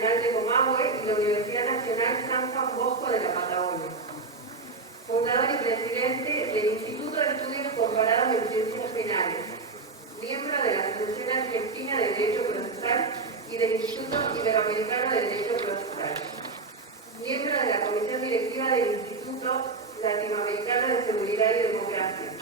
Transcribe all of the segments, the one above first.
Nacional de Comahue y la Universidad Nacional San Juan Bosco de la Patagonia. Fundador y presidente del Instituto de Estudios Comparados en Ciencias Penales, miembro de la Asociación Argentina de Derecho Procesal y del Instituto Iberoamericano de Derecho Procesal. Miembro de la Comisión Directiva del Instituto Latinoamericano de Seguridad y Democracia.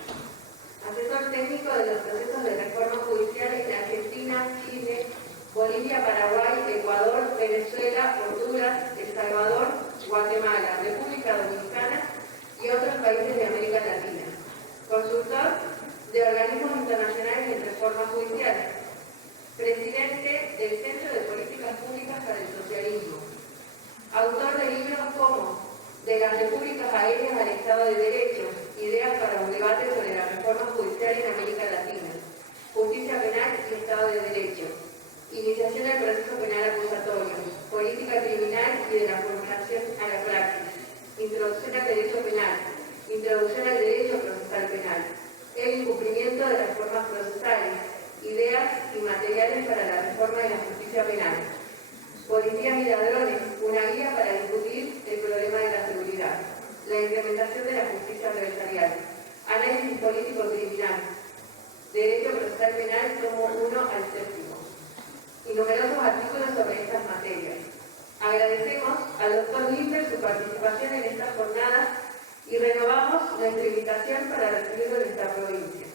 Asesor técnico de los procesos de reforma judicial en Argentina, Chile, Bolivia, Paraguay, Ecuador, Venezuela, Honduras, El Salvador, Guatemala, República Dominicana y otros países de América Latina. Consultor de organismos internacionales en reforma judicial. Presidente del Centro de Políticas Públicas para el Socialismo. Autor de libros como De las Repúblicas Aéreas al Estado de Derecho, ideas para un debate sobre la reforma judicial en América Latina, Justicia Penal y Estado de Derecho, Iniciación al Proceso Penal Acusatorio, Política Criminal y de la Formulación a la Praxis, Introducción al Derecho Penal, Introducción al Derecho Procesal Penal, el incumplimiento de las formas procesales, ideas y materiales para la reforma de la justicia penal, Policías y ladrones, una guía para discutir el problema de la seguridad, la implementación de la justicia adversarial, análisis político criminal, derecho procesal penal tomo 1 al 7, y numerosos artículos sobre estas materias. Agradecemos al Dr. Limber su participación en estas jornadas y renovamos nuestra invitación para recibirlo en nuestra provincia.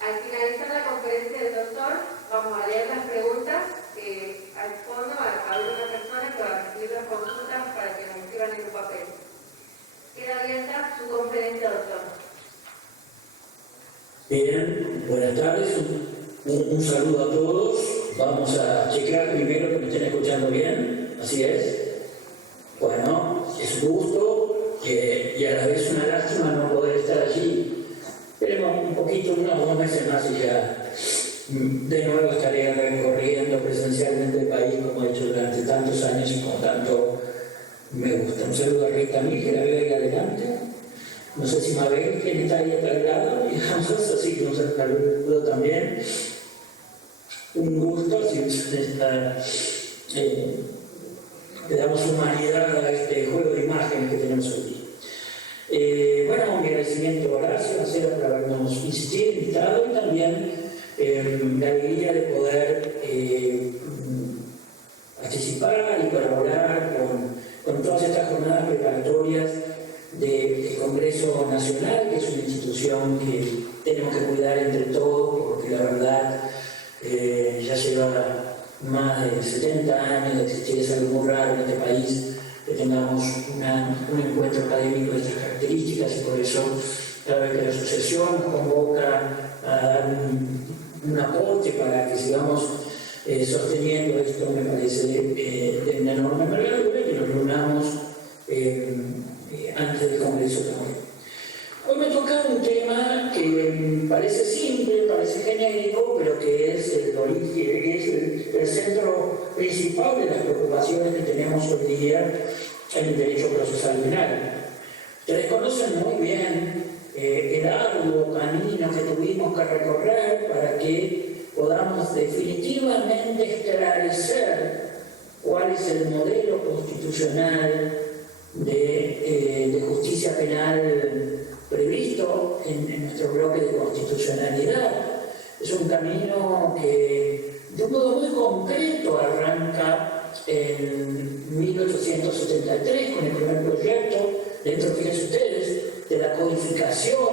Al finalizar la conferencia del doctor, vamos a leer las preguntas al fondo a alguna persona que va a recibir las consultas para que nos escriban en un papel. Queda abierta su conferencia, doctor. Bien, buenas tardes, un saludo a todos. Vamos a chequear primero que me estén escuchando bien, así es. Bueno, es un gusto y a la vez una lástima no poder estar allí. Esperemos un poquito, unos 2 meses más y ya de nuevo estaré recorriendo presencialmente el país como he hecho durante tantos años y como tanto me gusta. Un saludo a Rita Mil, que la veo ahí adelante. No sé si Mabel, quien está ahí al lado, digamos, así que un saludo también. Un gusto, le damos humanidad a este juego de imágenes que tenemos hoy. Bueno, un agradecimiento a Horacio Macera por habernos invitado y también la alegría de poder participar y colaborar con todas estas jornadas preparatorias del Congreso Nacional, que es una institución que tenemos que cuidar entre todos, porque la verdad ya lleva más de 70 años de existir. Es algo muy raro en este país que tengamos un encuentro académico de estas características, y por eso cada vez que la asociación nos convoca a dar un aporte para que sigamos sosteniendo esto, me parece de una enorme envergadura, y que nos reunamos antes del Congreso también. Hoy me toca un tema que parece simple, parece genérico, pero que es el origen, es el centro principal de las preocupaciones que tenemos hoy día en el derecho procesal penal. Ustedes conocen muy bien el arduo camino que tuvimos que recorrer para que podamos definitivamente esclarecer cuál es el modelo constitucional de justicia penal previsto en nuestro bloque de constitucionalidad. Es un camino que de un modo muy concreto arranca en 1873 con el primer proyecto, dentro, fíjense ustedes, de la codificación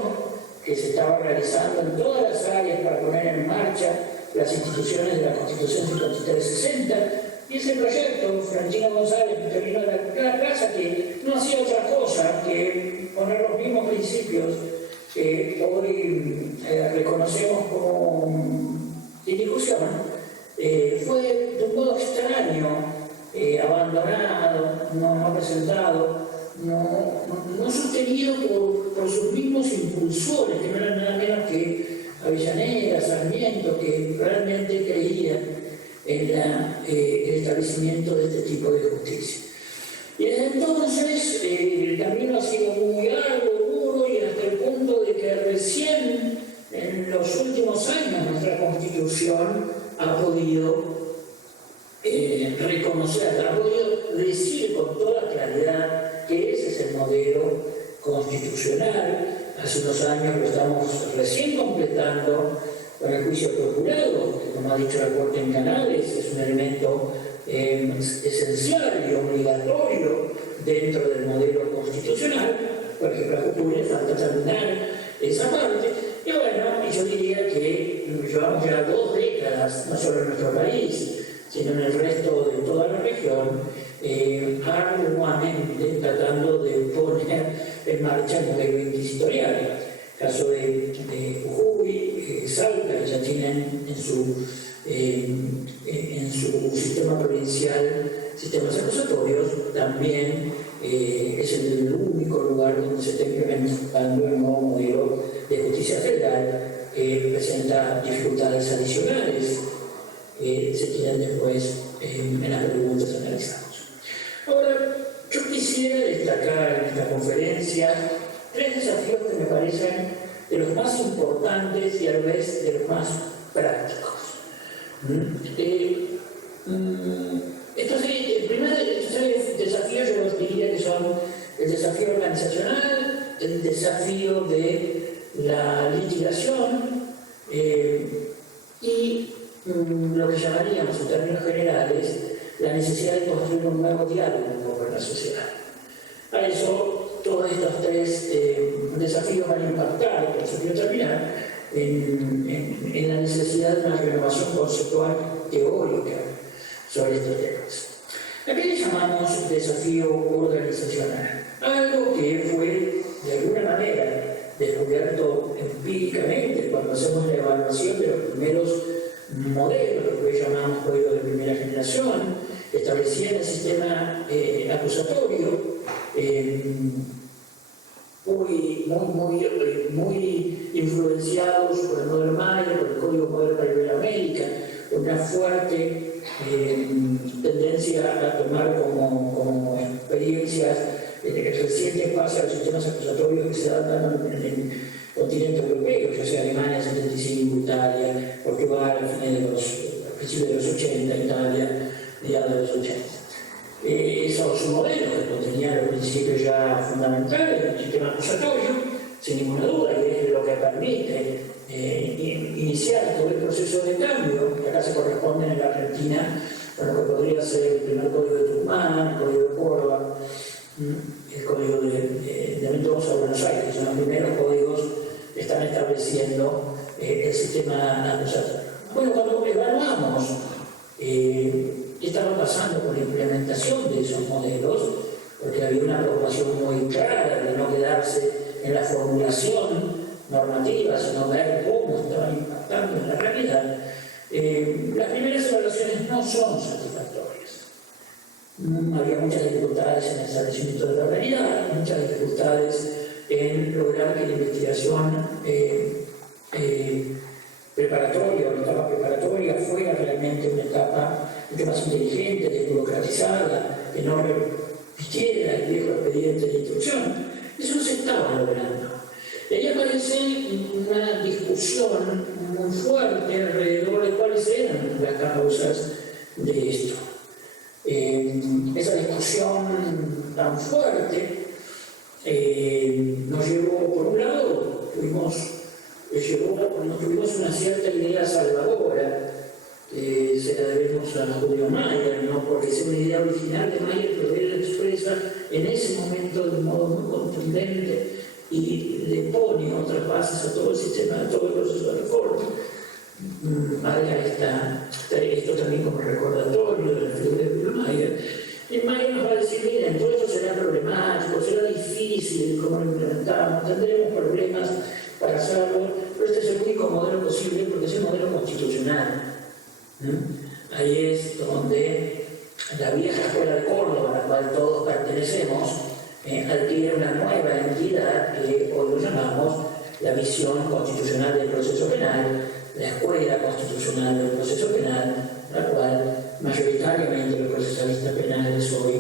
que se estaba realizando en todas las áreas para poner en marcha las instituciones de la Constitución 5360. Y ese proyecto, Francina González, que terminó de la plaza, que no hacía otra cosa que poner los mismos principios que hoy reconocemos como en discusión, fue de un modo extraño, abandonado, no presentado, no sostenido por sus mismos impulsores, que no eran nada menos que Avellaneda, Sarmiento, que realmente creían en el establecimiento de este tipo de justicia. Y desde entonces el camino ha sido muy largo, duro, y hasta el punto de que recién en los últimos años nuestra Constitución ha podido reconocer, ha podido decir con toda claridad que ese es el modelo constitucional. Hace unos años lo estamos recién completando con el juicio del procurado, que como ha dicho la Corte en Canales, es un elemento esencial y obligatorio dentro del modelo constitucional. Por ejemplo, a Jujuy le falta terminar esa parte. Y bueno, yo diría que llevamos ya 2 décadas, no solo en nuestro país, sino en el resto de toda la región, arduamente tratando de poner en marcha el modelo inquisitorial. Caso de Jujuy, Salta, que ya tienen en su sistema provincial sistemas acusatorios, también es el único lugar donde se está implementando el nuevo modelo de justicia federal, que presenta dificultades adicionales. Se tienen después en las preguntas analizadas. Ahora, yo quisiera destacar en esta conferencia 3 desafíos que me parecen de los más importantes y a la vez de los más prácticos. Estos desafíos yo los diría que son el desafío organizacional, el desafío de la litigación y lo que llamaríamos en términos generales la necesidad de construir un nuevo diálogo con la sociedad. A eso todos estos 3 desafíos van a impactar, por eso quiero terminar, en la necesidad de una renovación conceptual teórica sobre estos temas. ¿A qué le llamamos desafío organizacional? Algo que fue de alguna manera descubierto empíricamente cuando hacemos la evaluación de los primeros modelos, lo que hoy llamamos códigos de primera generación, establecían el sistema acusatorio muy influenciados por el modelo Mayer, por el código modelo para Iberoamérica, una fuerte tendencia a tomar como experiencias recientes pasos a los sistemas acusatorios que se dan dando en el continente europeo, ya sea Alemania, 75, Italia, Portugal, a principios de los 80, Italia, mediados de los 80. Esos modelos que contenían los principios ya fundamentales del sistema acusatorio, sin ninguna duda, y es lo que permite iniciar todo el proceso de cambio, que acá se corresponde en la Argentina con lo que podría ser el primer código de Tucumán, el código de Córdoba, el código de Mendoza o Buenos Aires, que son los primeros códigos que están estableciendo el sistema acusatorio. Bueno, cuando evaluamos qué estaba pasando con la implementación de esos modelos, porque había una preocupación muy clara de no quedarse en la formulación normativa, sino ver cómo estaban impactando en la realidad, las primeras evaluaciones no son satisfactorias. Había muchas dificultades en el establecimiento de la realidad, muchas dificultades en lograr que la investigación preparatoria o la etapa preparatoria fuera realmente una etapa mucho más inteligente, desburocratizada, que no repitiera el viejo expediente de instrucción. Eso no se estaba logrando. Y ahí aparece una discusión muy fuerte alrededor de cuáles eran las causas de esto. Esa discusión tan fuerte nos llevó, por un lado, tuvimos una cierta idea salvadora, se la debemos a Julio Mayer, no porque sea una idea original de Mayer, pero él la expresa en ese momento de un modo muy contundente y le pone otras bases a todo el sistema, a todo el proceso de reforma. Esto también como recordatorio de la figura de Julio Mayer. Y Mayer nos va a decir, miren, todo esto será problemático, será difícil cómo lo implementamos, tendremos problemas para hacerlo, pero este es el único modelo posible porque es el modelo constitucional. Ahí es donde la vieja escuela de Córdoba, a la cual todos pertenecemos, adquiere una nueva entidad que hoy lo llamamos la visión constitucional del proceso penal, la escuela constitucional del proceso penal, a la cual mayoritariamente los procesalistas penales hoy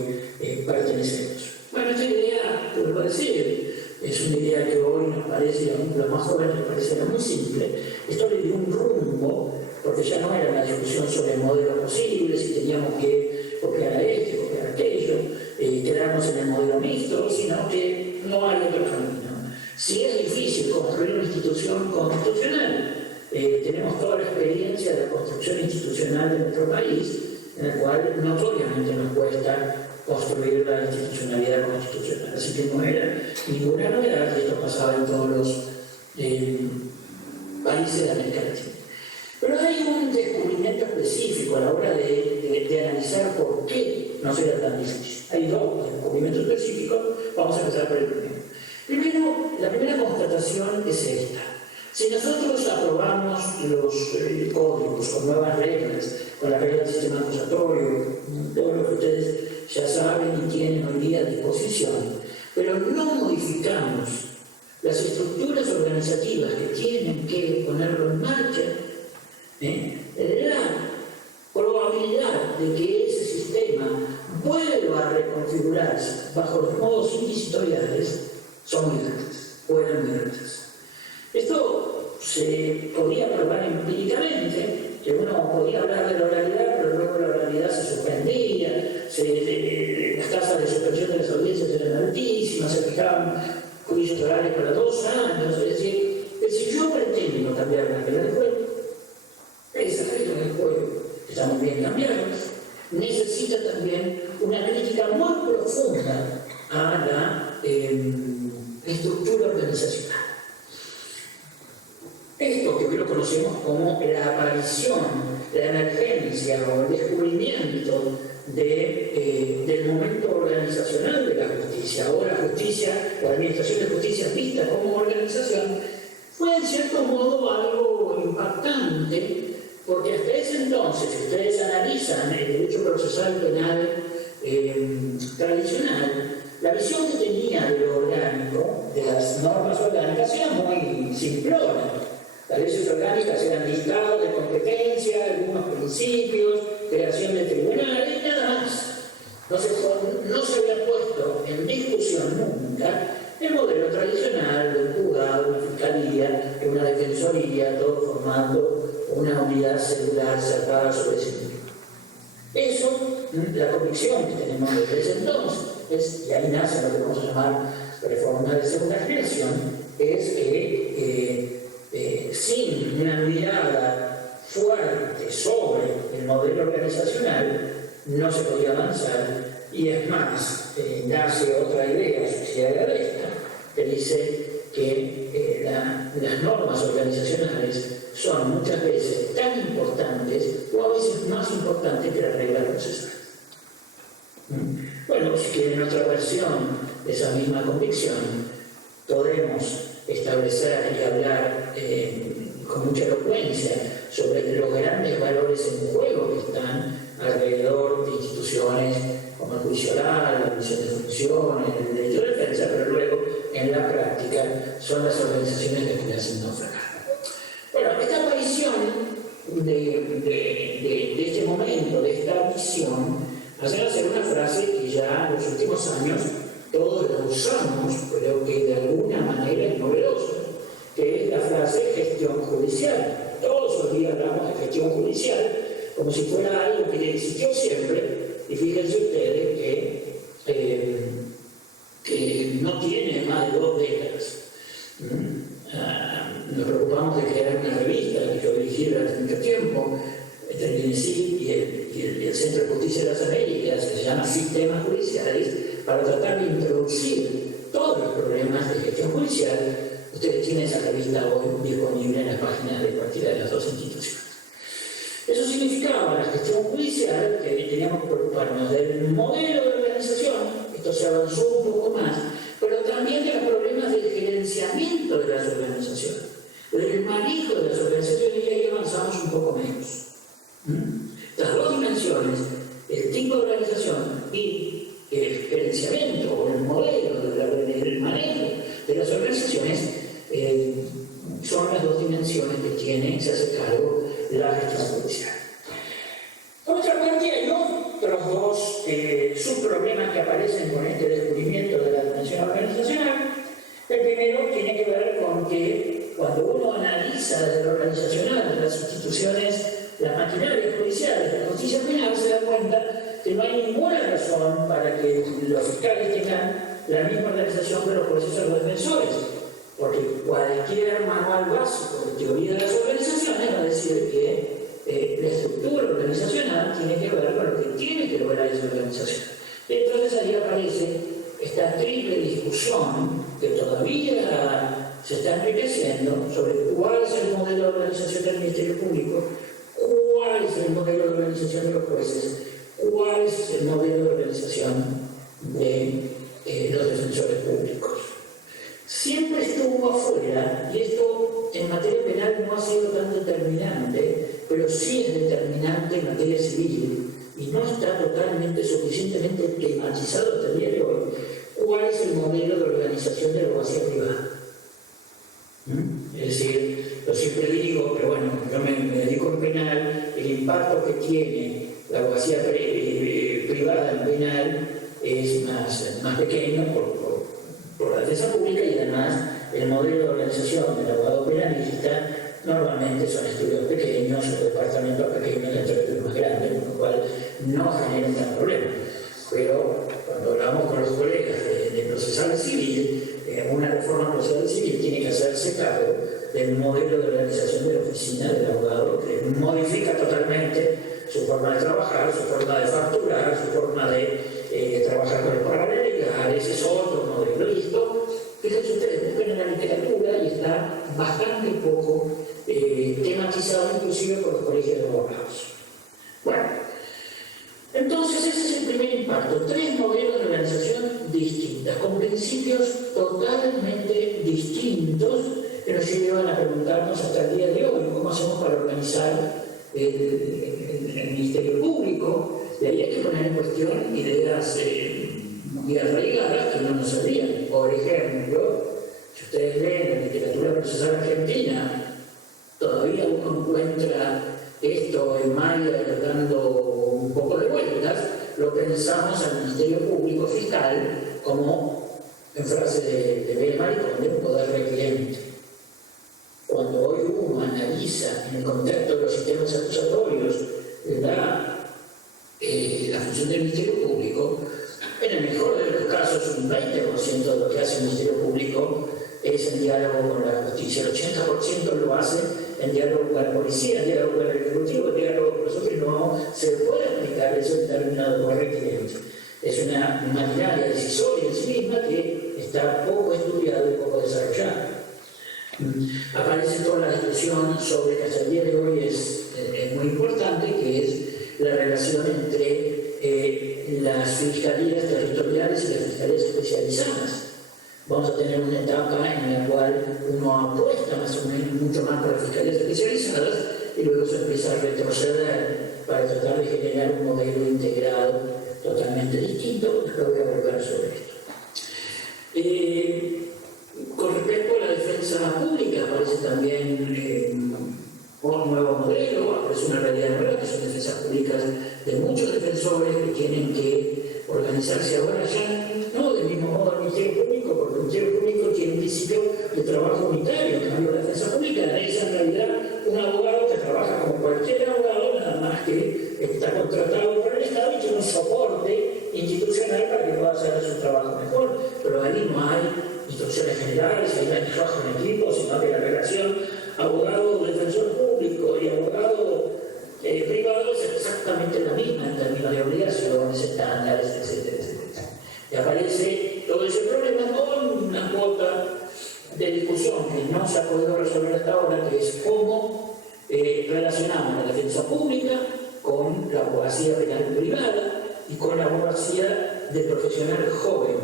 pertenecemos. Bueno, esta idea, vuelvo a decir, es una idea que hoy nos parece, a los más jóvenes les parece muy simple. Esto le dio un rumbo, porque ya no era una discusión sobre modelos posibles, si teníamos que copiar a este, copiar a aquello, quedarnos en el modelo mixto, sino que no hay otro camino. Si es difícil construir una institución constitucional, tenemos toda la experiencia de la construcción institucional de nuestro país, en el cual notoriamente nos cuesta construir la institucionalidad constitucional. Así que no era ninguna novedad que esto pasaba en todos los países de América Latina. Pero hay un descubrimiento específico a la hora de analizar por qué no será tan difícil. Hay dos descubrimientos específicos, vamos a empezar por el primero. Primero, la primera constatación es esta. Si nosotros aprobamos los códigos con nuevas reglas, con las reglas del sistema acusatorio, todo lo que ustedes ya saben y tienen hoy día a disposición, pero no modificamos las estructuras organizativas que tienen que ponerlo en marcha, la probabilidad de que ese sistema vuelva a reconfigurarse bajo los modos inquisitoriales son muy altas, fueron muy altas. Esto se podía probar empíricamente, que uno podía hablar de la oralidad, pero luego la oralidad se suspendía, las tasas de suspensión de las audiencias eran altísimas, se fijaban juicios orales para 2 años, es decir, si yo pretendo cambiar las reglas del juego, esas reglas del juego están bien cambiadas, necesita también una crítica muy profunda a la estructura organizacional. Esto que hoy lo conocemos como la aparición, la emergencia o el descubrimiento del momento organizacional de la justicia, o la justicia, o la administración de justicia vista como organización, fue en cierto modo algo impactante, porque hasta ese entonces, si ustedes analizan el derecho procesal penal tradicional, la visión que tenía de lo orgánico, de las normas orgánicas, era muy simplona. Las leyes orgánicas eran listados de competencia, algunos principios, creación de tribunales, nada más. No se había puesto en discusión nunca el modelo tradicional de un juzgado, una fiscalía, una defensoría, todo formando una unidad celular cerrada sobre sí misma. Eso, la convicción que tenemos desde ese entonces, y ahí nace lo que vamos a llamar reforma de segunda generación, es que sin una mirada fuerte sobre el modelo organizacional no se podía avanzar, y es más, nace otra idea subsidiaria de esta, que dice que las normas organizacionales son muchas veces tan importantes o a veces más importantes que las reglas procesales. Bueno, si quieren otra versión de esa misma convicción, podemos establecer y hablar con mucha elocuencia sobre los grandes valores en juego que están alrededor de instituciones como el juicio oral, la división de funciones, el derecho de defensa, pero luego en la práctica son las organizaciones que hacen naufragar. Bueno, esta aparición de este momento, de esta visión, hace hacer una frase que ya en los últimos años todos la usamos, pero que de alguna manera es novedosa, que es la frase gestión judicial. Todos hoy día hablamos de gestión judicial como si fuera algo que existió siempre, y fíjense ustedes que no tiene más de 2 décadas. Nos preocupamos de crear una revista que yo dirigí durante mucho tiempo, entre el INESIC y el Centro de Justicia de las Américas, que se llama Sistemas Judiciales, para tratar de introducir todos los problemas de gestión judicial. Ustedes tienen esa revista hoy disponible en las páginas de cualquiera de las 2 instituciones. Eso significaba la gestión judicial, que teníamos que preocuparnos del modelo de organización, esto se avanzó un poco más, pero también de los problemas del gerenciamiento de las organizaciones, del manejo de las organizaciones, y ahí avanzamos un poco menos. Las 2 dimensiones, el tipo de organización y el gerenciamiento o el modelo del manejo de las organizaciones, son las 2 dimensiones que se hace cargo la gestión judicial. Por otra parte, hay otros 2 subproblemas que aparecen con este descubrimiento de la dimensión organizacional. El primero tiene que ver con que cuando uno analiza desde lo organizacional de las instituciones, las maquinarias judiciales, la justicia penal, se da cuenta que no hay ninguna razón para que los fiscales tengan la misma organización que los jueces o los defensores, porque cualquier manual básico de teoría de las organizaciones va a decir que la estructura organizacional tiene que ver con lo que tiene que lograr esa organización. Entonces ahí aparece esta triple discusión que todavía se está enriqueciendo sobre cuál es el modelo de organización del Ministerio Público, cuál es el modelo de organización de los jueces, cuál es el modelo de organización de los defensores públicos. Siempre estuvo afuera, y esto en materia penal no ha sido tan determinante, pero sí es determinante en materia civil, y no está totalmente, suficientemente tematizado hasta el día de hoy, cuál es el modelo de organización de la abogacía privada. Es decir, yo siempre digo, pero bueno, yo me dedico en penal, el impacto que tiene la abogacía privada en penal es más pequeño por la defensa pública, y además el modelo de organización del abogado penalista normalmente son estudios pequeños o departamentos pequeños dentro de estudios más grandes, con lo cual no generan tan problema. Pero cuando hablamos con los colegas de procesal civil, una reforma procesal civil tiene que hacerse cargo del modelo de organización de la oficina del abogado, que modifica totalmente su forma de trabajar, su forma de facturar, su forma de trabajar con el programa legal. Ese es otro modelo. Y esto, fíjense ustedes, buscan en la literatura y está bastante poco tematizado, inclusive por los colegios de abogados. Bueno, entonces ese es el primer impacto. Tres modelos de organización distintas, con principios totalmente distintos, que nos llevan a preguntarnos hasta el día de hoy cómo hacemos para organizar el Ministerio Público. Y ahí hay que poner en cuestión ideas muy arraigadas que no nos servían. Por ejemplo, si ustedes leen la literatura procesal argentina, todavía uno encuentra esto en Maya dando un poco de vueltas. Lo pensamos al Ministerio Público Fiscal como, en frase de Bel Maricón, un poder requiriente. Cuando hoy uno analiza en el contexto de los sistemas acusatorios la función del Ministerio Público, en el mejor de los casos un 20% de lo que hace el Ministerio Público es en diálogo con la justicia, el 80% lo hace en diálogo con la policía, en diálogo con el ejecutivo, en diálogo con nosotros. No se puede aplicar eso en términos de poder requiriente. Es una maquinaria decisoria en sí misma que está poco estudiada y poco desarrollada. Aparece toda la discusión sobre, que hasta el día de hoy es muy importante, que es la relación entre las fiscalías territoriales y las fiscalías especializadas. Vamos a tener una etapa en la cual uno apuesta más o menos mucho más por las fiscalías especializadas, y luego se empieza a retroceder para tratar de generar un modelo integrado totalmente distinto. Después voy a volver sobre esto. Con respecto a la defensa pública, aparece también un nuevo modelo, aparece una realidad nueva, que son defensas públicas de muchos defensores que tienen que organizarse ahora ya, no del mismo modo al Ministerio Público, porque el Ministerio Público tiene un principio de trabajo unitario. En cambio, la defensa pública es en realidad un abogado que trabaja como cualquier abogado, nada más que está contratado por el Estado y tiene un soporte institucional para que pueda hacer su trabajo mejor. Pero ahí no hay instrucciones generales, ahí no hay trabajo en equipo, sino que la relación abogado-defensor público y abogado privado es exactamente la misma en términos de obligaciones, estándares, etcétera, etcétera. Y aparece todo ese problema con una cuota de discusión que no se ha podido resolver hasta ahora, que es cómo relacionamos la defensa pública con la abogacía penal privada y con la abogacía de profesional joven,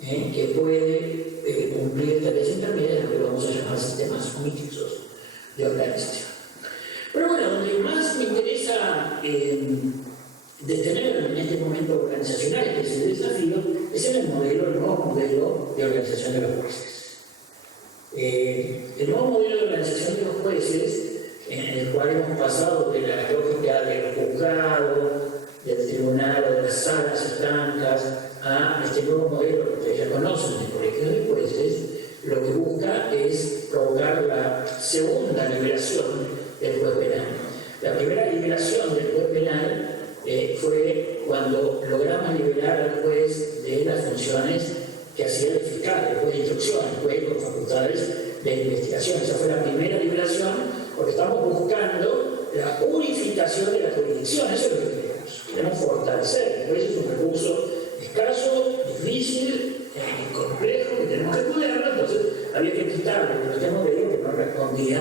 que puede cumplir tareas intermedias, lo que vamos a llamar sistemas mixtos de organización. Pero bueno, donde más me interesa detener en este momento organizacional, que es el desafío, es en el nuevo modelo de organización de los jueces. El nuevo modelo de organización de los jueces, en el cual hemos pasado de la lógica del juzgado, del tribunal o de las salas estancas, a este nuevo modelo que ustedes ya conocen del colegio de jueces, lo que busca es provocar la segunda liberación del juez penal. La primera liberación del juez penal fue cuando logramos liberar al juez de las funciones que hacía el fiscal, el juez de instrucción, el juez con facultades de investigación. Esa fue la primera liberación, porque estamos buscando la purificación de la jurisdicción. Eso es lo que queremos. Queremos fortalecer. El juez es un recurso escaso, difícil, complejo, que tenemos que cuidarlo. Entonces había que quitarlo, pero tenemos que ver que no respondía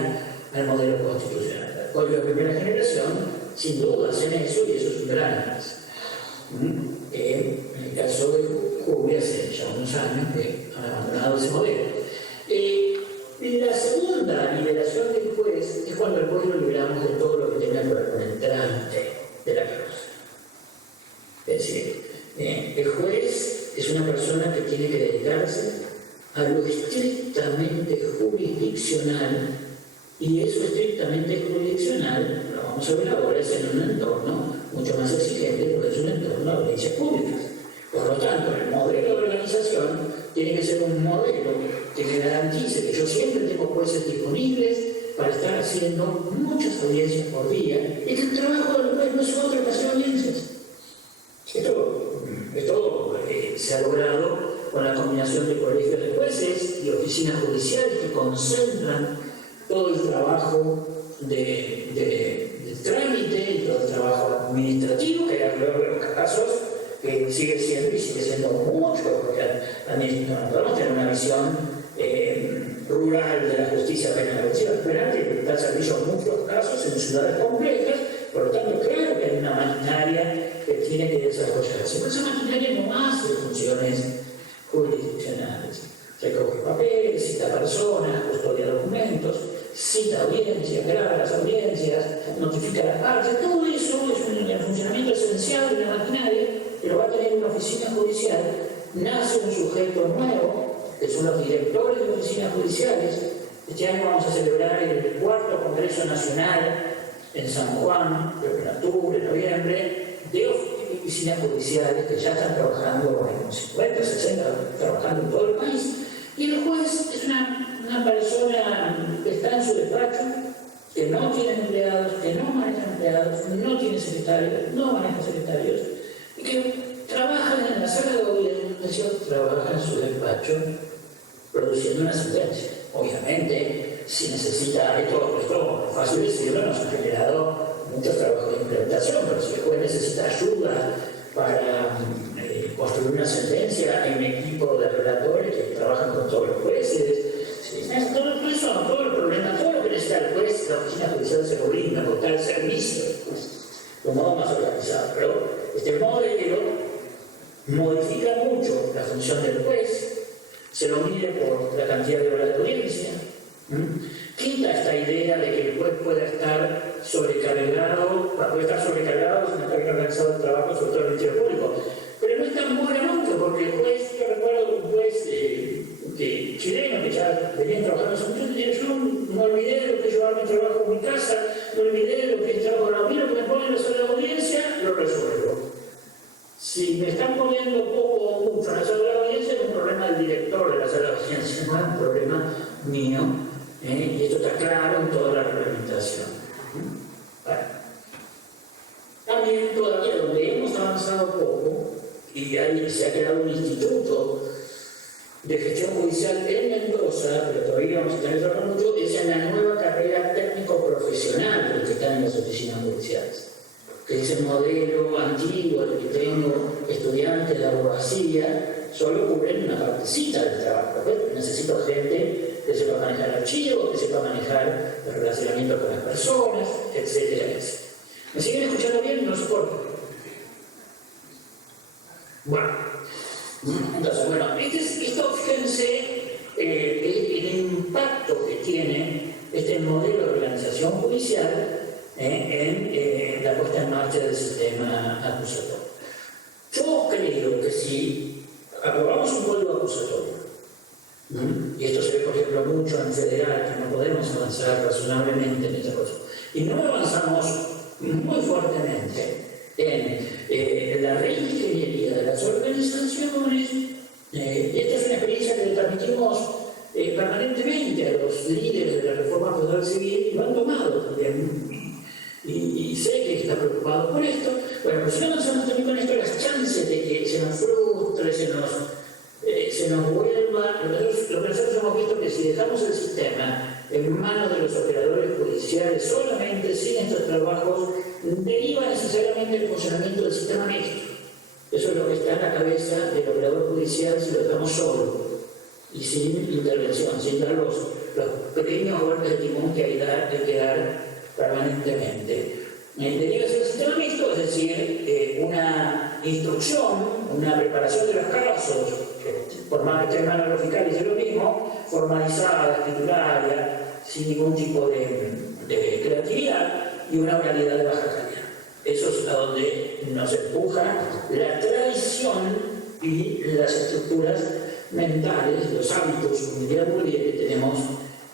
al modelo constitucional. El código de primera generación, sin duda, hacen eso, y eso es un gran avance. En el caso de Jujuy, hace ya unos años que han abandonado ese modelo. La segunda liberación del juez es cuando el juez lo liberamos de todo lo que tenga que ver con el trámite de la causa. Es decir, el juez es una persona que tiene que dedicarse a lo estrictamente jurisdiccional, y eso estrictamente jurisdiccional, lo vamos a ver ahora, es en un entorno mucho más exigente, porque es un entorno de audiencias públicas. Por lo tanto, el modelo de organización tiene que ser un modelo que garantice que yo siempre tengo jueces disponibles para estar haciendo muchas audiencias por día, y que el trabajo del juez no es otro que hacer audiencias. Esto se ha logrado con la combinación de colegios de jueces y oficinas judiciales que concentran todo el trabajo de trámite y todo el trabajo administrativo, que en los casos sigue siendo y sigue siendo mucho, porque no podemos tener una visión rural de la justicia penal. La justicia penal está al servicio en muchos casos en ciudades complejas, por lo tanto, claro que hay una maquinaria que tiene que desarrollarse. Pero esa maquinaria no hace funciones jurisdiccionales. Recoge papeles, cita personas, custodia documentos, cita audiencias, graba las audiencias, notifica las partes. Todo eso es un funcionamiento esencial de la maquinaria, pero va a tener una oficina judicial. Nace un sujeto nuevo, que son los directores de oficinas judiciales. Este año vamos a celebrar el 4º Congreso Nacional en San Juan, creo que en octubre, noviembre, de oficinas judiciales que ya están trabajando en 50, 60, trabajando en todo el país. Y el juez es una persona que está en su despacho, que no tiene empleados, que no maneja empleados, no tiene secretarios, no maneja secretarios, y que trabaja en la sala de audiencia, trabaja en su despacho produciendo una sentencia. Obviamente, si necesita esto es fácil decirlo, nos ha generado muchos trabajos de implementación, pero si el juez necesita ayuda para construir una sentencia, hay un equipo de relatores que trabajan con todos los jueces. Todo eso, todo el problema, todo lo que necesita el juez, la oficina judicial se lo brinda con tal servicio, de un modo más organizado. Pero este modelo modifica mucho la función del juez, se lo mide por la cantidad de horas de audiencia, quita esta idea de que el juez pueda estar sobrecargado, si no está bien organizado el trabajo, sobre todo el Ministerio Público. Pero no es tan buena nunca, porque el juez, yo recuerdo un juez chileno que ya venía trabajando en su función, y yo me olvidé de lo que es llevar mi trabajo a mi casa, me olvidé de lo que es trabajo a mí, lo que me ponen en la sala de audiencia, lo resuelvo. Si me están poniendo poco o mucho en la sala de audiencia, es un problema del director de la sala de audiencia, no es un problema mío, y esto está claro en toda la reglamentación. Bueno. También todavía donde hemos avanzado poco, y ahí se ha creado un instituto de gestión judicial en Mendoza, pero todavía vamos a tener que trabajar mucho, es en la nueva carrera técnico-profesional de los que están en las oficinas judiciales, que es el modelo antiguo, el que tengo estudiantes de abogacía, solo cubren una partecita del trabajo. Necesito gente que sepa manejar archivos, que sepa manejar el relacionamiento con las personas, etcétera, etcétera. ¿Me siguen escuchando bien? No se corta. Bueno, entonces, esto fíjense el impacto que tiene este modelo de organización judicial en la puesta en marcha del sistema acusatorio. Yo creo que si aprobamos un código acusatorio, y esto se ve, por ejemplo, mucho en federal, que no podemos avanzar razonablemente en esta cosa, y no avanzamos muy fuertemente en la reingeniería de las organizaciones, esta es una experiencia que le transmitimos permanentemente a los líderes de la reforma procesal civil, y lo han tomado también, y sé que está preocupado por esto. Bueno, pues si no avanzamos también con esto, nos vuelva. Lo que nosotros hemos visto que si dejamos el sistema en manos de los operadores judiciales solamente sin estos trabajos, deriva necesariamente el funcionamiento del sistema mixto. Eso es lo que está en la cabeza del operador judicial si lo dejamos solo y sin intervención, sin dar los pequeños golpes de timón que hay que dar permanentemente. Deriva el sistema mixto, es decir, una instrucción, una preparación de los casos, por más que esté en manos de los fiscales es lo mismo, formalizada, titularia, sin ningún tipo de creatividad y una oralidad de baja calidad. Eso es a donde nos empuja la tradición y las estructuras mentales, los hábitos que tenemos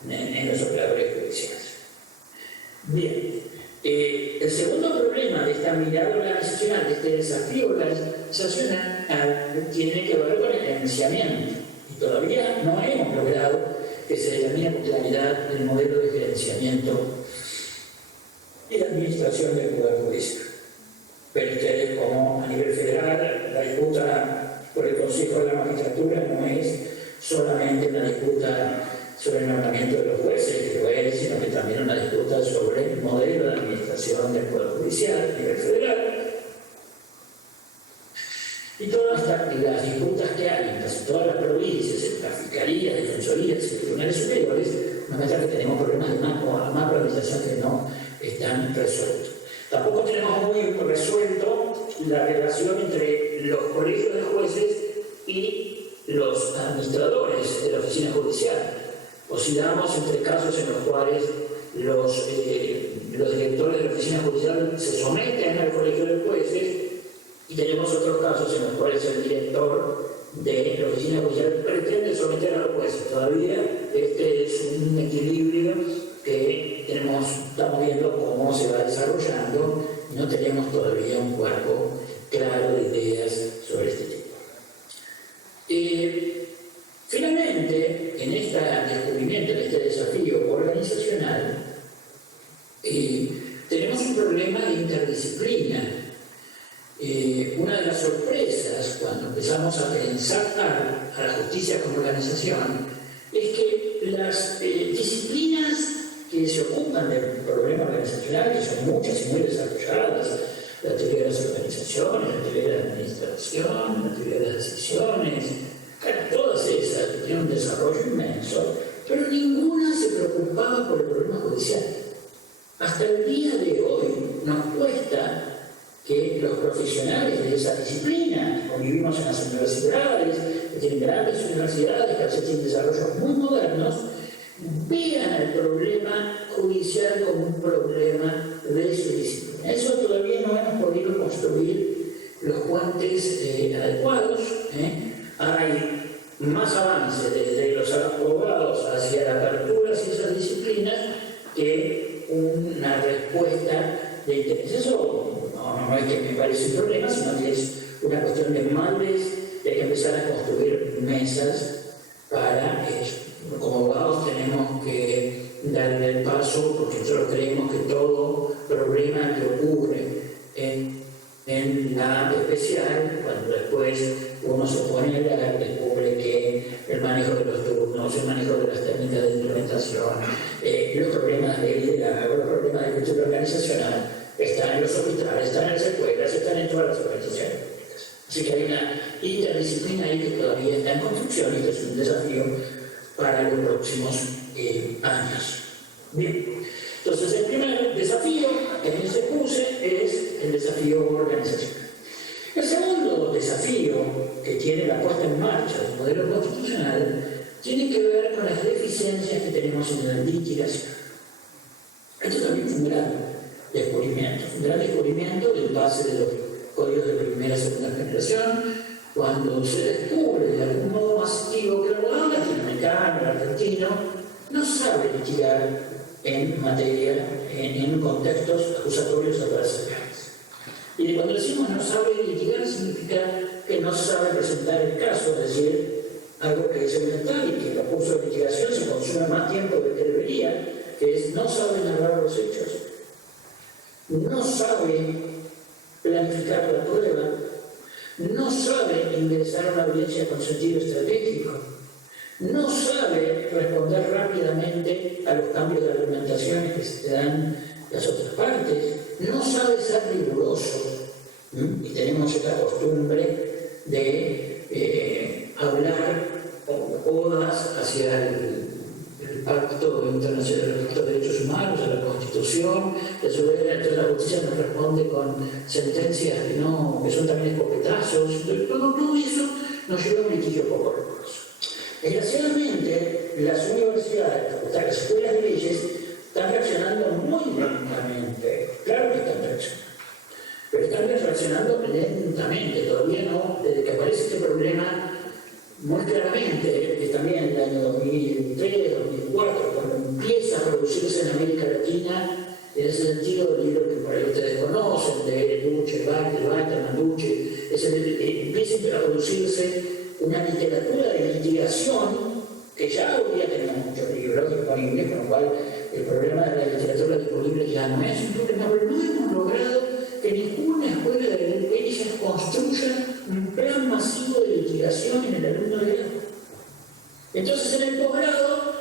en los operadores judiciales. Bien, el segundo problema de esta mirada organizacional, de este desafío organizacional, tiene que ver con el gerenciamiento. Y todavía no hemos logrado que se determine con claridad el modelo de gerenciamiento y la administración del Poder Judicial. Pero ustedes, como a nivel federal, la disputa por el Consejo de la Magistratura no es solamente una disputa sobre el nombramiento de los jueces, que lo es, sino que también una disputa sobre el modelo de administración del Poder Judicial a nivel federal. Y todas las disputas que hay en casi todas las provincias, en las fiscalías, defensorías y tribunales superiores, nos muestra que tenemos problemas de macroorganización que no están resueltos. Tampoco tenemos muy resuelto la relación entre los colegios de jueces y los administradores de la oficina judicial. Oscilamos entre casos en los cuales los directores de la oficina judicial se someten al colegio de jueces y tenemos otros casos en los cuales el director de la oficina judicial pretende someter a los jueces. Todavía este es un equilibrio que estamos viendo cómo se va desarrollando y no tenemos todavía un cuerpo claro de ideas sobre este tipo. Finalmente, en este descubrimiento, en este desafío organizacional, tenemos un problema de interdisciplina. Una de las sorpresas cuando empezamos a pensar a la justicia como organización es que las disciplinas que se ocupan del problema organizacional, que son muchas y muy desarrolladas, la teoría de las organizaciones, la teoría de la administración, la teoría de las decisiones, todas esas que tienen un desarrollo inmenso, pero ninguna se preocupaba por el problema judicial. Hasta el día de hoy nos cuesta que los profesionales de esa disciplina, como vivimos en las universidades, que tienen grandes universidades, que a veces tienen desarrollos muy modernos, vean el problema judicial como un problema de su disciplina. Eso todavía no hemos podido construir los puentes adecuados. Hay más avance desde los abogados hacia la apertura hacia esas disciplinas que una respuesta de interés. Eso no es que me parece un problema, sino que es una cuestión de madurez, de que empezar a construir mesas para eso. Como abogados tenemos que darle el paso, porque nosotros creemos que todo problema que ocurre en la especial, cuando después uno se pone a hablar, descubre que el manejo de los turnos, el manejo de las técnicas de implementación, los problemas de liderazgo, los problemas de cultura organizacional, están en los hospitales, están en las escuelas, están en todas las organizaciones públicas. Así que hay una interdisciplina ahí que todavía está en construcción y esto es un desafío para los próximos años. Bien, entonces el primer desafío en este puse es el desafío organizacional. El segundo desafío que tiene la puesta en marcha del modelo constitucional tiene que ver con las deficiencias que tenemos en la litigación. Esto también fue un gran descubrimiento del base de los códigos de primera y segunda generación, cuando se descubre de algún modo masivo que el abogado latinoamericano, el argentino, no sabe litigar en materia, en contextos acusatorios adversariales. Y cuando decimos no sabe litigar, significa que no sabe presentar el caso, es decir, algo que es elemental y que el curso de litigación se consume más tiempo del que debería, que es no sabe narrar los hechos, no sabe planificar la prueba, no sabe ingresar a una audiencia con sentido estratégico, no sabe responder rápidamente a los cambios de argumentaciones que se dan las otras partes, no sabe ser riguroso. Y tenemos esta costumbre de hablar con odas hacia el Pacto Internacional de los Derechos Humanos, a la Constitución, entonces la justicia nos responde con sentencias que son también escopetazos. Todo eso nos lleva a un litigio poco riguroso. Desgraciadamente, las universidades, las escuelas de leyes, están reaccionando muy lentamente. Claro que están reaccionando, pero están reaccionando lentamente. Todavía no, desde que aparece este problema muy claramente, que también en el año 2003, 2004, cuando empieza a producirse en América Latina, en ese sentido, el libro que por ahí ustedes conocen, de Duce, Walter, Duce, empieza a producirse una literatura de litigación, que ya hoy día tenemos muchos libros disponibles, con lo cual el problema de la literatura disponible ya no es un problema, pero no hemos logrado que ninguna escuela de leyes construya un plan masivo de litigación en el alumno de grado. Entonces, en el posgrado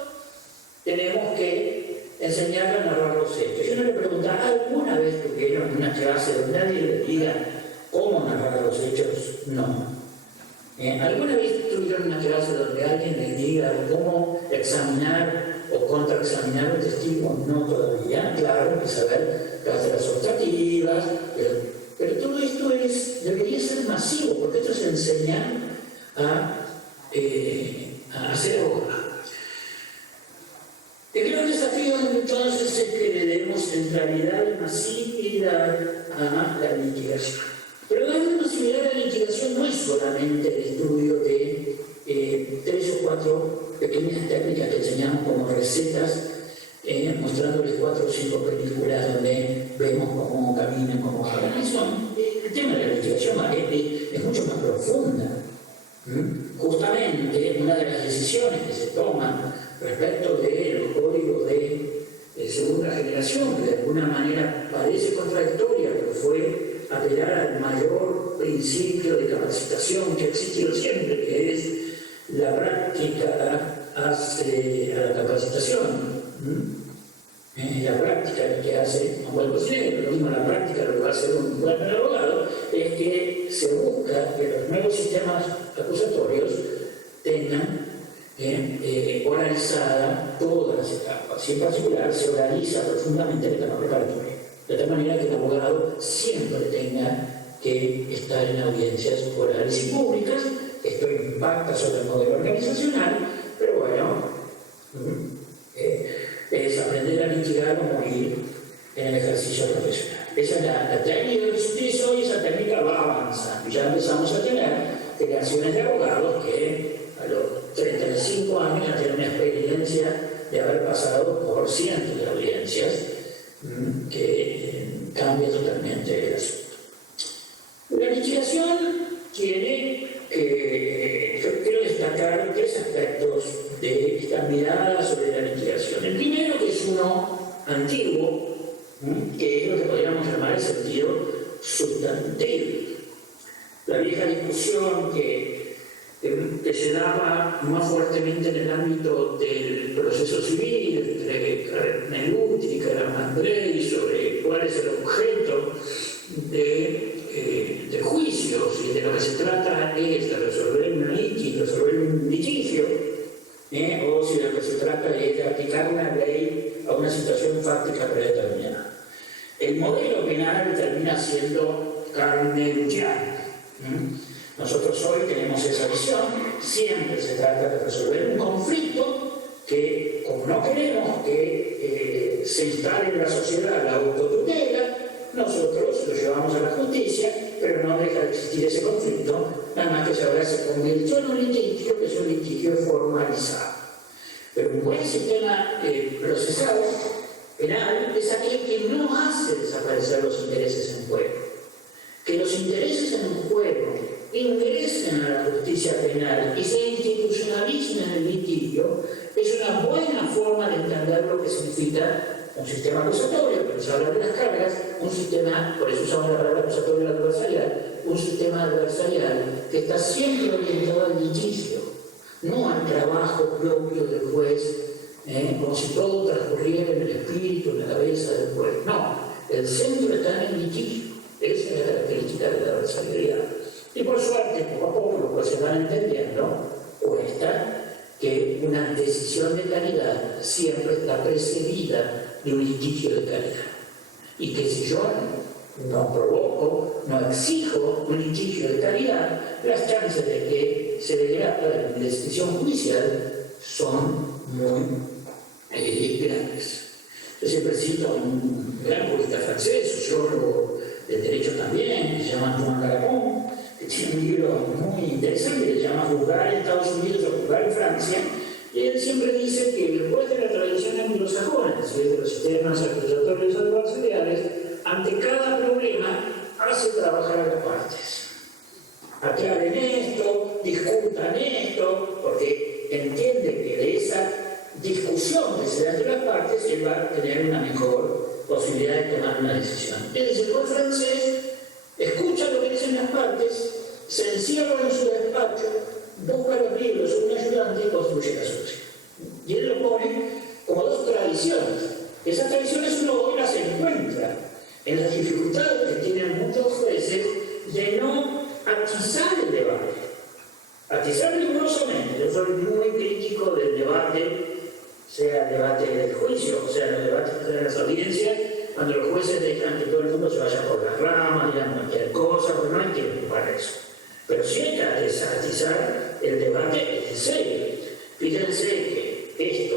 tenemos que enseñar a narrar los hechos. Yo no le preguntaba, ¿alguna vez tuvieron una clase donde nadie le diga cómo narrar los hechos? No. ¿Alguna vez tuvieron una clase donde alguien les diga cómo examinar o contraexaminar un testigo? No todavía. Claro, hay que saber las optativas, pero todo esto debería ser masivo, porque esto se enseña a hacer abogado. El gran desafío entonces es que le demos centralidad y masividad a la litigación. Pero darle masividad a la litigación no es solamente el estudio de 3 o 4 pequeñas técnicas que enseñamos como recetas, mostrándoles 4 o 5 películas donde vemos cómo caminan, cómo hablan. El tema de la litigación es mucho más profunda. Justamente una de las decisiones que se toman respecto de los códigos de segunda generación, que de alguna manera parece contradictoria, pero fue apelar al mayor principio de capacitación que ha existido siempre, que es la práctica hace a la capacitación. La práctica que hace un buen cocinero, lo mismo la práctica lo que va a hacer un buen abogado, es que se busca que los nuevos sistemas acusatorios tengan oralizada todas las etapas, y en particular se oraliza profundamente la etapa preparatoria, de tal manera que el abogado siempre tenga que estar en audiencias orales y públicas. Esto impacta sobre el modelo organizacional, pero bueno, es aprender a litigar o morir en el ejercicio profesional. Esa es la técnica que se utiliza hoy, esa técnica va avanzando. Y ya empezamos a tener generaciones de abogados que a los 35 años ya tienen una experiencia de haber pasado por cientos de audiencias que cambia totalmente el asunto. La litigación tiene, yo quiero destacar 3 aspectos de esta mirada sobre la litigación. El primero, que es uno antiguo, que es lo que podríamos llamar el sentido sustantivo. La vieja discusión que se daba más fuertemente en el ámbito del proceso civil entre Carmen y Caramandrei sobre cuál es el objeto de juicios, y de lo que se trata es de resolver un litigio, o si de lo que se trata es de aplicar una ley a una situación fáctica predeterminada. El modelo penal termina siendo carneriano. Nosotros hoy tenemos esa visión, siempre se trata de resolver un conflicto que, como no queremos que se instale en la sociedad la autotutela, nosotros lo llevamos a la justicia, pero no deja de existir ese conflicto, nada más que ahora se convirtió en un litigio, que es un litigio formalizado. Pero un buen sistema procesal penal es aquel que no hace desaparecer los intereses en juego. Que los intereses en un juego ingresen a la justicia penal y se institucionalicen en el litigio es una buena forma de entender lo que significa un sistema acusatorio, pero se habla de las cargas, un sistema, por eso usamos la palabra acusatorio adversarial, un un sistema adversarial que está siempre orientado al litigio, no al trabajo propio del juez, como si todo transcurriera en el espíritu, en la cabeza del juez. No, el centro está en el litigio. Esa es la característica de la adversarialidad. Y por suerte, poco a poco, los jueces van entendiendo, que una decisión de calidad siempre está precedida de un litigio de calidad. Y que si yo no provoco, no exijo un litigio de calidad, las chances de que se degrada de mi decisión judicial son muy grandes. Yo siempre cito a un gran jurista francés, sociólogo del derecho también, que se llama Antoine Garapon, que tiene un libro muy interesante que se llama Juzgar en Estados Unidos o Juzgar en Francia, y él siempre dice que después de la tradición anglosajona, es decir, de los sistemas acusatorios adversariales, ante cada problema hace trabajar a las partes. Aclaren esto, discutan esto, porque entiende que de esa discusión que se da entre las partes él va a tener una mejor posibilidad de tomar una decisión. Es el juez francés escucha lo que dicen las partes, se encierra en su despacho, busca los libros, un ayudante y construye la solución. Y él lo pone como dos tradiciones. Esas tradiciones uno hoy las encuentra en las dificultades que tienen muchos jueces de no atizar el debate. Atizar rigurosamente. Yo soy muy crítico del debate, sea el debate del juicio, o sea los debates de las audiencias, cuando los jueces dejan que todo el mundo se vaya por las ramas, digan cualquier cosa, porque no hay tiempo para eso. Pero sí hay que atizar el debate en serio. Fíjense que esto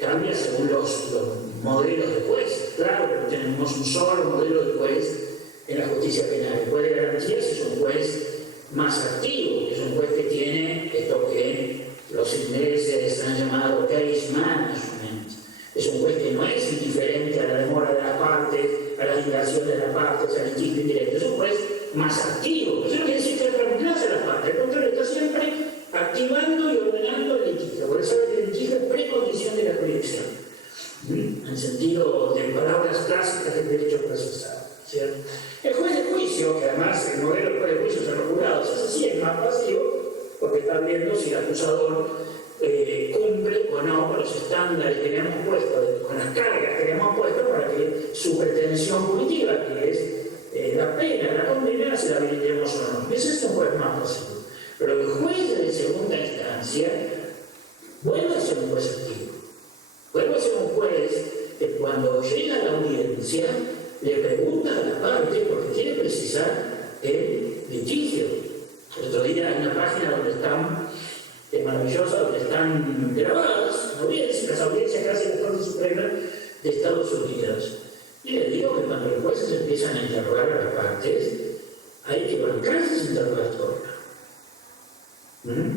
cambia según los modelos de juez. Claro que tenemos un solo modelo de juez en la justicia penal. El juez de garantías es un juez más activo, es un juez que tiene esto que los ingleses han llamado case management. Es un juez que no es indiferente a la demora de las partes, a la dilación de las partes, al litigio indirecto. Es un juez más activo. Eso no quiere decir que reemplace a las partes, al contrario, está siempre activando y ordenando el litigio. Por eso el litigio es precondición de la jurisdicción, en sentido de palabras clásicas del derecho procesal, ¿cierto? El juez de juicio, que además el modelo del juez de juicio son los jurados, ese sí es más pasivo, porque está viendo si el acusador cumple o no con los estándares que le hemos puesto, con las cargas que le hemos puesto para que su pretensión punitiva, que es la pena, la condena, se la habilitemos o no. Ese es un juez más pasivo. Pero el juez de segunda instancia vuelve a ser un juez activo. Vuelve a ser un juez que cuando llega a la audiencia le pregunta a la parte porque quiere precisar el litigio. El otro día hay una página donde están, maravillosa, donde están grabadas las audiencias que hace la Corte Suprema de Estados Unidos. Y le digo que cuando los jueces empiezan a interrogar a las partes, hay que bancarse ese interrogatorio.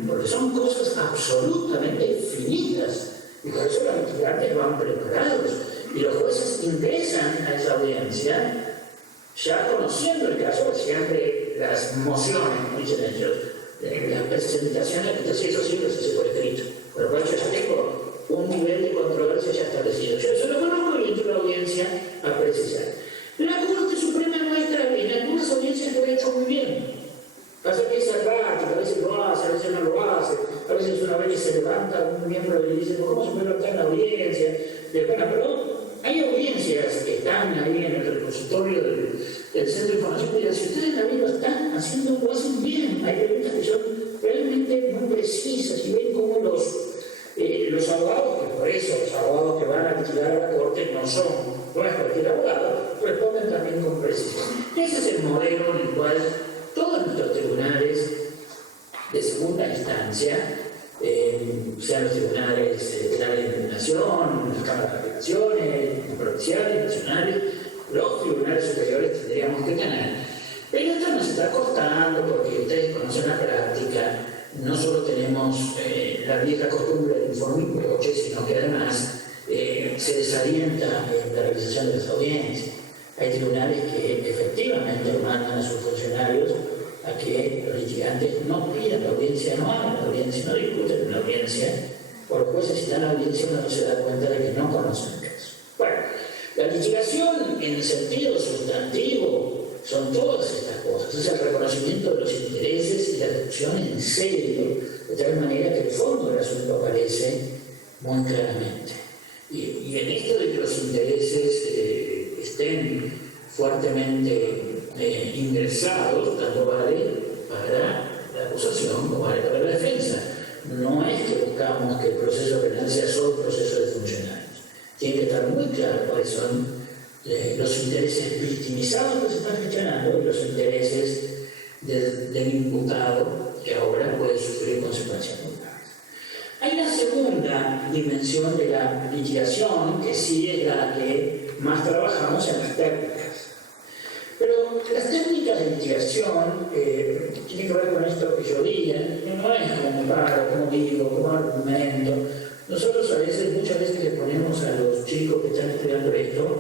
Porque son cosas absolutamente finitas. Y por eso los litigantes van preparados. Y los jueces ingresan a esa audiencia ya conociendo el caso, siempre las mociones, como dicen ellos, las presentaciones, entonces eso siempre se hace por escrito. Por lo cual yo ya tengo un nivel de controversia ya establecido. Yo eso lo conozco y entro a la audiencia a precisar. La Corte Suprema nuestra en algunas audiencias lo ha hecho muy bien. Pasa que es errático, a veces lo hace, a veces no lo hace, a veces una vez se levanta un miembro y dice, ¿cómo se puede levantar en la audiencia? Pero hay audiencias que están ahí en el repositorio del Centro de Información y si ustedes también lo están haciendo, lo hacen bien. Hay preguntas que son realmente muy precisas y ven cómo los abogados, que por eso los abogados que van a litigar a la Corte no es cualquier abogado, responden también con precisión. Ese es el modelo en el cual todos nuestros tribunales de segunda instancia, sean los tribunales de la impugnación, las cámaras de apelaciones, provinciales, nacionales, los tribunales superiores tendríamos que tener. Pero esto nos está costando porque ustedes conocen la práctica, no solo tenemos la vieja costumbre del informe Proche, sino que además se desalienta la realización de las audiencias. Hay tribunales que efectivamente mandan a sus funcionarios a que los litigantes no pidan la audiencia, no hagan la audiencia, no discuten la audiencia. Por los jueces, si están en la audiencia, uno se da cuenta de que no conocen el caso. Bueno, la litigación en sentido sustantivo son todas estas cosas. Es el reconocimiento de los intereses y la deducción en serio, de tal manera que el fondo del asunto aparece muy claramente. Y en esto de que los intereses estén fuertemente ingresados, tanto vale para la acusación como vale para la defensa. No es que buscamos que el proceso penal sea solo un proceso de funcionarios. Tiene que estar muy claro cuáles son los intereses victimizados que se están gestionando y los intereses del imputado que ahora puede sufrir consecuencias muy graves. Hay una segunda dimensión de la litigación que sí es la que más trabajamos en las técnicas. Pero las técnicas de litigación tienen que ver con esto que yo diga, no es como paro, como digo, como argumento. Nosotros muchas veces le ponemos a los chicos que están estudiando esto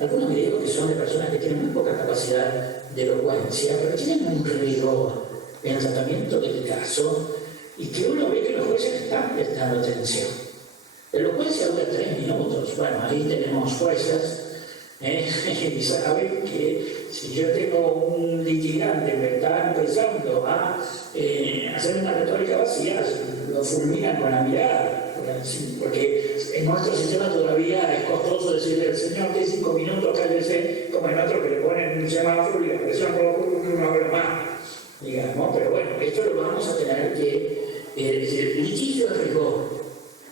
algunos videos que son de personas que tienen muy poca capacidad de elocuencia, pero tienen un rigor en el tratamiento del caso y que uno ve que los jueces están prestando atención. La elocuencia dura 3 minutos. Bueno, ahí tenemos jueces y saben que si yo tengo un litigante que está empezando a hacer una retórica vacía, lo fulminan con la mirada. Porque en nuestro sistema todavía es costoso decirle al señor que 5 minutos cállese, como en otro que le ponen un semáforo y la presión roja no habla más, digamos. Pero bueno, esto lo vamos a tener que el litigio es rigor,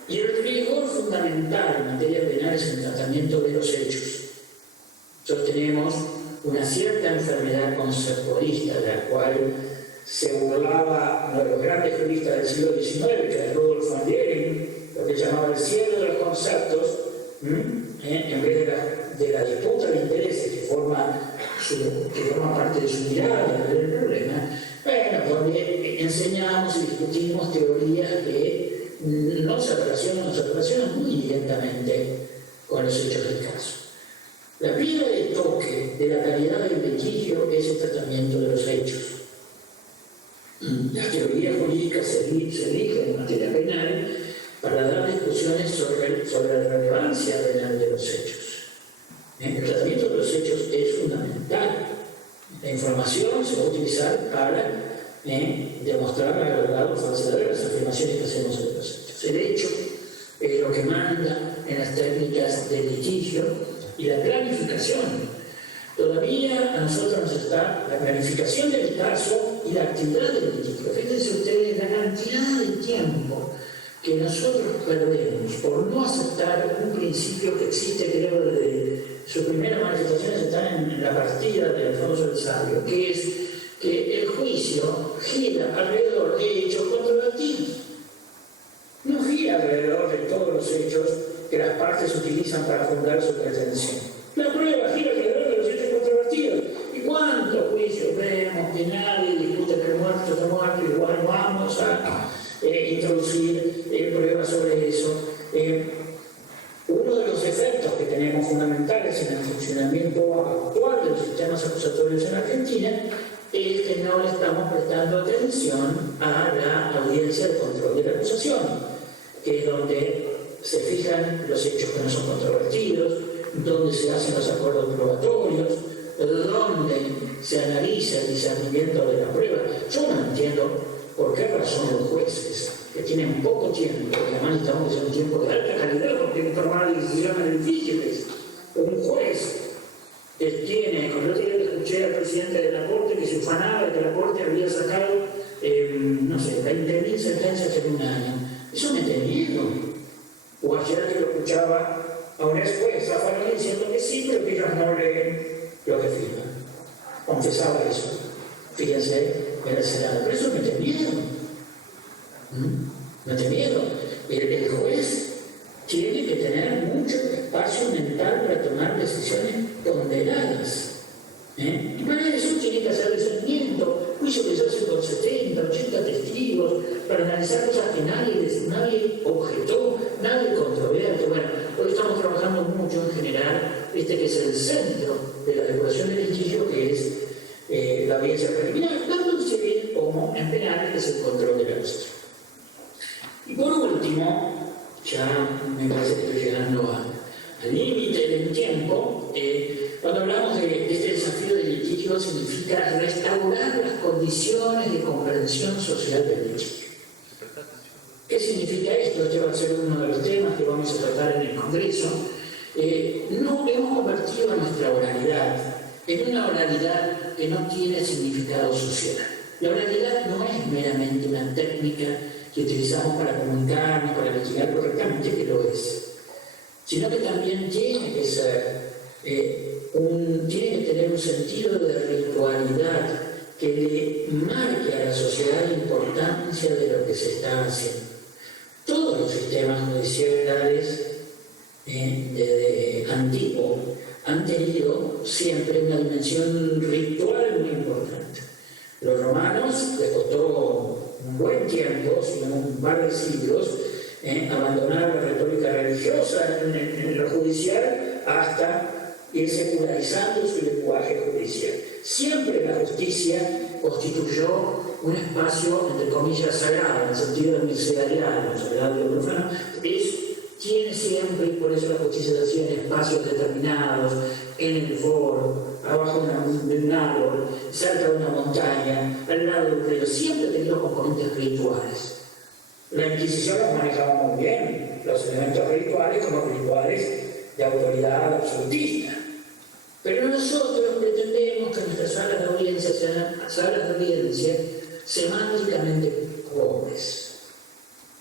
y el rigor fundamental en materia penal es el tratamiento de los hechos. Nosotros tenemos una cierta enfermedad conceptualista de la cual se burlaba uno de los grandes juristas del siglo XIX, que es Rudolf von Dering, lo que llamaba el cielo de los conceptos, en vez de la disputa de intereses que forma parte de su mirada del problema. Bueno, donde enseñamos y discutimos teorías que no se relacionan muy directamente con los hechos del caso. La piedra de toque de la calidad del litigio es el tratamiento de los hechos. Las teorías jurídicas se eligen en materia penal para dar discusiones sobre la relevancia penal de los hechos. El tratamiento de los hechos es fundamental. La información se va a utilizar para demostrar la verdad o falsedad de las afirmaciones que hacemos sobre los hechos. El hecho es lo que manda en las técnicas de litigio y la planificación. Todavía a nosotros nos está la planificación del caso y la actividad del litigio. Fíjense ustedes la cantidad de tiempo que nosotros perdemos por no aceptar un principio que existe, creo, desde sus primeras manifestaciones están en la partida de Alfonso el Sabio, que es que el juicio gira alrededor de hechos controvertidos. No gira alrededor de todos los hechos que las partes utilizan para fundar su pretensión. La prueba gira alrededor de los hechos controvertidos. ¿Y cuántos juicios vemos que nadie discute que el muerto está muerto? Igual vamos a introducir pruebas sobre eso. Uno de los efectos que tenemos fundamentales en el funcionamiento actual de los sistemas acusatorios en Argentina es que no le estamos prestando atención a la audiencia de control de la acusación, que es donde se fijan los hechos que no son controvertidos, donde se hacen los acuerdos probatorios, donde se analiza el discernimiento de la prueba. Yo no entiendo por qué razón los jueces, que tienen poco tiempo, y además estamos en un tiempo de alta calidad porque hay que tomar decisiones difíciles, un juez que tiene, con el otro día le escuché al presidente de la Corte que se ufanaba de que la Corte había sacado, no sé, 20.000 sentencias en un año. Eso me da miedo. O ayer que lo escuchaba a un ex juez afano diciendo que sí, pero que ellos no leen lo que firman. Confesaba eso. Fíjense en el Senado. Pero eso me da miedo. Me da miedo. El juez tiene que tener mucho espacio mental para tomar decisiones ponderadas. Y para eso tiene que hacer discernimiento, juicio que se hace con 70, 80 testigos, para analizar cosas que nadie objetó, nadie controvertió. Bueno, hoy estamos trabajando mucho en general que es el centro de la depuración del litigio, que es la audiencia preliminar, tanto en civil como en penal, que es el control de la acusación. Y por último, ya me parece que estoy llegando al límite del tiempo, cuando hablamos de este desafío del esto significa restaurar las condiciones de comprensión social del Chile. ¿Qué significa esto? Este va a ser uno de los temas que vamos a tratar en el Congreso. No hemos convertido a nuestra oralidad en una oralidad que no tiene significado social. La oralidad no es meramente una técnica que utilizamos para comunicarnos, para investigar correctamente, que lo es, sino que también tiene que ser, tiene que tener un sentido de ritualidad que le marque a la sociedad la importancia de lo que se está haciendo. Todos los sistemas judiciales desde antiguo han tenido siempre una dimensión ritual muy importante. Los romanos les costó un buen tiempo, sino un par de siglos, abandonar la retórica religiosa en lo judicial hasta ir secularizando su lenguaje judicial. Siempre la justicia constituyó un espacio, entre comillas, sagrado, en el sentido ministerial, sagrado y profano, tiene siempre, y por eso la justicia se hacía en espacios determinados, en el foro, abajo de un árbol, cerca de una montaña, al lado de un río, siempre ha tenido componentes rituales. La Inquisición los manejaba muy bien, los elementos rituales como rituales de autoridad absolutista. Pero nosotros pretendemos que nuestras salas de audiencia sean salas de audiencia semánticamente pobres.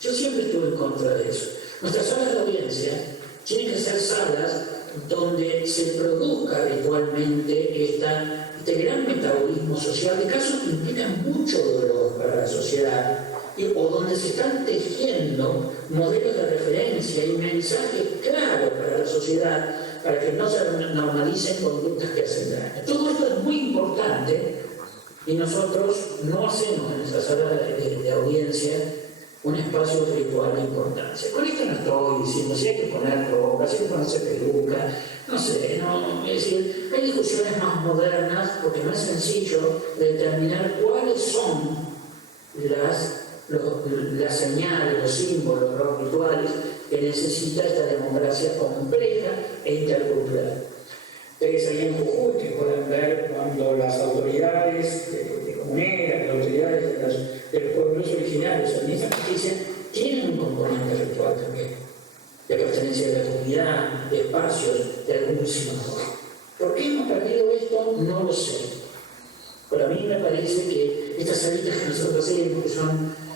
Yo siempre estuve en contra de eso. Nuestras salas de audiencia tienen que ser salas donde se produzca ritualmente este gran metabolismo social de casos que implican mucho dolor para la sociedad o donde se están tejiendo modelos de referencia y mensajes claros para la sociedad para que no se normalicen conductas que hacen daño. Todo esto es muy importante y nosotros no hacemos en esa sala de audiencia un espacio ritual de importancia. Con esto no estoy diciendo si hay que poner ropa, si hay que ponerse peluca, no sé, no, es decir, hay discusiones más modernas porque no es sencillo determinar cuáles son las señales, los símbolos, los rituales que necesita esta democracia compleja e intercultural. Ustedes ahí en Jujuy que pueden ver cuando las autoridades de comuneras, las autoridades de los pueblos originarios administran justicia, tienen un componente ritual también, de pertenencia de la comunidad, de espacios, de algún símbolo. ¿Por qué hemos perdido esto? No lo sé. Pero a mí me parece que estas salitas que nosotros hacemos, que son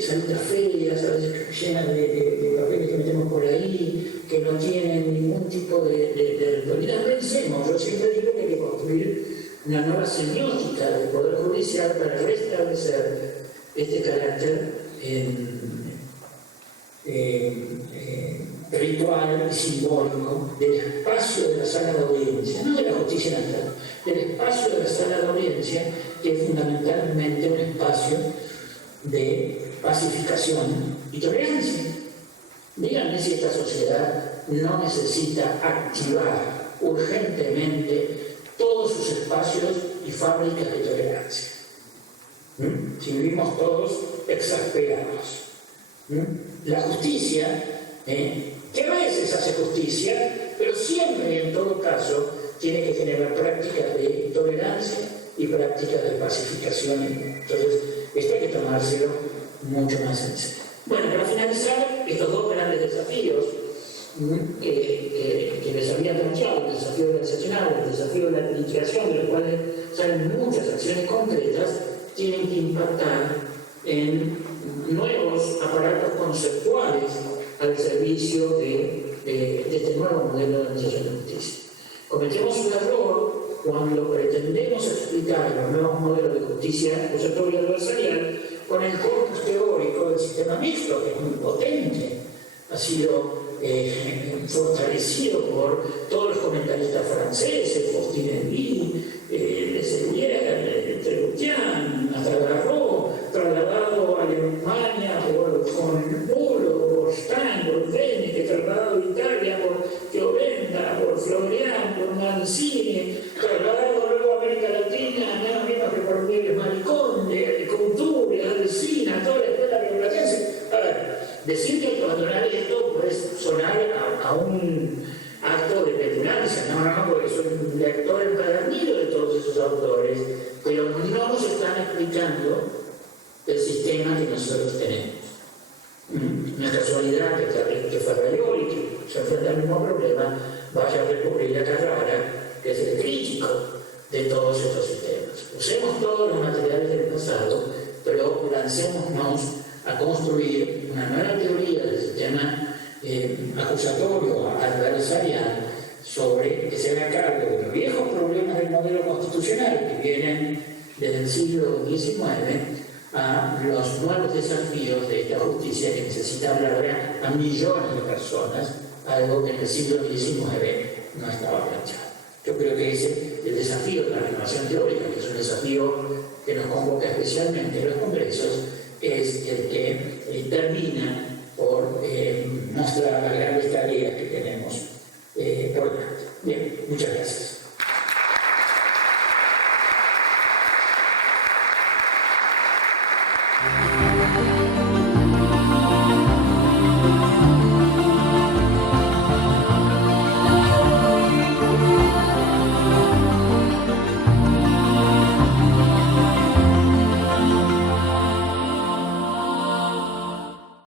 salitas ferias, a veces llenas de papeles que metemos por ahí, que no tienen ningún tipo de autoridad, pensemos, yo siempre digo que hay que construir una nueva semiótica del Poder Judicial para restablecer este carácter ritual y simbólico del espacio de la sala de audiencia, no de la justicia natural, del espacio de la sala de audiencia, que es fundamentalmente un espacio de pacificación y tolerancia. Díganme si esta sociedad no necesita activar urgentemente todos sus espacios y fábricas de tolerancia. Si vivimos todos exasperados. La justicia, que a veces hace justicia, pero siempre y en todo caso tiene que generar prácticas de tolerancia y prácticas de pacificación. Entonces, esto hay que tomárselo mucho más en serio. Bueno, para finalizar, estos dos grandes desafíos que les había planteado, el desafío organizacional, el desafío de la administración, de los cuales salen muchas acciones concretas, tienen que impactar en nuevos aparatos conceptuales al servicio de este nuevo modelo de administración de justicia. Cometemos un error cuando pretendemos explicar los nuevos modelos de justicia acusatoria adversarial con el corpus teórico del sistema mixto, que es muy potente, ha sido fortalecido por todos los comentaristas franceses, Faustin-Herbie, de Seguier, Treboutian, hasta Garraud, trasladado a Alemania por von Bülow, por Stein, por Bene, trasladado a Italia por Giovenda, por Florian, por Mancini, trasladado luego a América Latina, nada menos que por Miguel Mariconde, Couture, Alcina, toda la escuela rioplatense. A ver, decir que hay que abandonar esto puede sonar a un acto de petulancia, no, porque soy un lector empedernido de todos esos autores, pero no nos están explicando el sistema que nosotros tenemos. No es casualidad que Ferrarioli, que se enfrenta al mismo problema, vaya a recurrir a Carrara, que es el crítico de todos estos sistemas. Usemos todos los materiales del pasado, pero lancémonos a construir una nueva teoría del sistema acusatorio adversarial que se haga cargo de los viejos problemas del modelo constitucional que vienen desde el siglo XIX a los nuevos desafíos de esta justicia que necesita hablar a millones de personas, algo que en el siglo XIX no estaba planteado. Yo creo que ese el desafío de la renovación teórica, que es un desafío que nos convoca especialmente en los congresos, es el que termina por mostrar las grandes tareas que tenemos por delante. Bien, muchas gracias.